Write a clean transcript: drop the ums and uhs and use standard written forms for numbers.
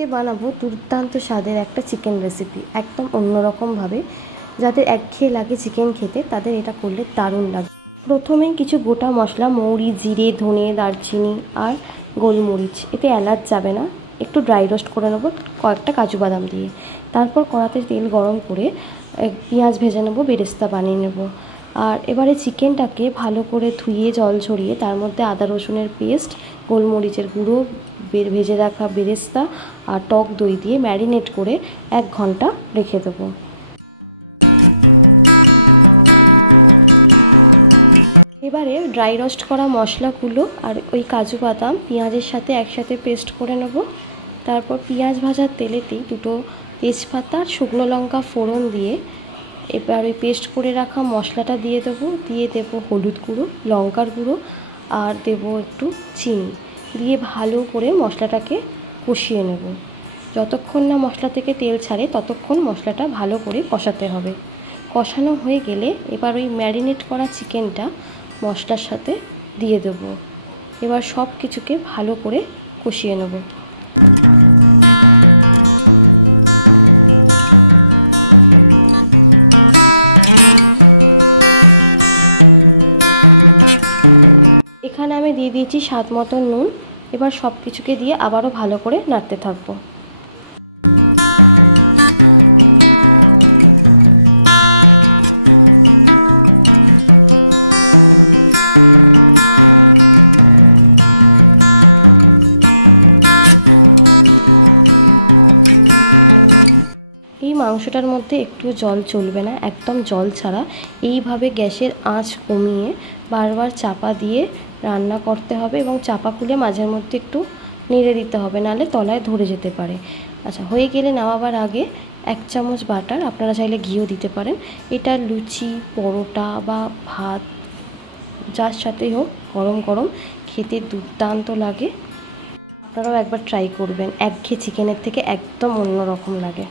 আজকে বানাবো দুর্দান্ত স্বাদের একটা চিকেন রেসিপি, একদম অন্যরকমভাবে। যাদের একঘেয়ে লাগে চিকেন খেতে তাদের এটা করলে দারুণ লাগে। প্রথমেই কিছু গোটা মশলা, মৌরি, জিরে, ধনে, দারচিনি আর গোলমরিচ, এতে এলাচ যাবে না, একটু ড্রাই রোস্ট করে নেবো কয়েকটা কাজু বাদাম দিয়ে। তারপর কড়াতে তেল গরম করে পেঁয়াজ ভেজে নেবো, বেরেস্তা বানিয়ে নেব। আর এবারে চিকেনটাকে ভালো করে ধুয়ে জল ঝরিয়ে তার মধ্যে আদা রসুনের পেস্ট, গোলমরিচের গুঁড়ো, ভেজে রাখা বেরেস্তা আর টক দই দিয়ে ম্যারিনেট করে 1 ঘন্টা রেখে দেবো। এবারে ড্রাই রোস্ট করা মশলাগুলো আর ওই কাজু বাদাম পেঁয়াজের সাথে একসাথে পেস্ট করে নেব। তারপর পেঁয়াজ ভাজার তেলেতেই 2টো তেজপাতা আর শুকনো লঙ্কা ফোড়ন দিয়ে এবার ওই পেস্ট করে রাখা মশলাটা দিয়ে দেবো হলুদ গুঁড়ো, লঙ্কার গুঁড়ো আর দেবো একটু চিনি দিয়ে ভালো করে মশলাটাকে কষিয়ে নেব। যতক্ষণ না মশলা থেকে তেল ছাড়ে ততক্ষণ মশলাটা ভালো করে কষাতে হবে। কষানো হয়ে গেলে এবার ওই ম্যারিনেট করা চিকেনটা মশলার সাথে দিয়ে দেবো। এবার সব কিছুকে ভালো করে কষিয়ে নেব। এখানে আমি দিয়ে দিয়েছি স্বাদ মতো নুন। এবার সব কিছুকে দিয়ে আবারও ভালো করে নাড়তে থাকবো। এই মাংসটার মধ্যে একটু জল চলবে না, একদম জল ছাড়া। এইভাবে গ্যাসের আঁচ কমিয়ে বারবার চাপা দিয়ে রান্না করতে হবে এবং চাপা খুলে মাঝের মধ্যে একটু নেড়ে দিতে হবে, নাহলে তলায় ধরে যেতে পারে। আচ্ছা, হয়ে গেলে নামাবার আগে 1 চামচ বাটার, আপনারা চাইলে ঘিও দিতে পারেন। এটা লুচি, পরোটা বা ভাত যার সাথেই হোক গরম গরম খেতে দুর্দান্ত লাগে। আপনারাও একবার ট্রাই করবেন, একঘেয়ে চিকেনের থেকে একদম অন্যরকম লাগে।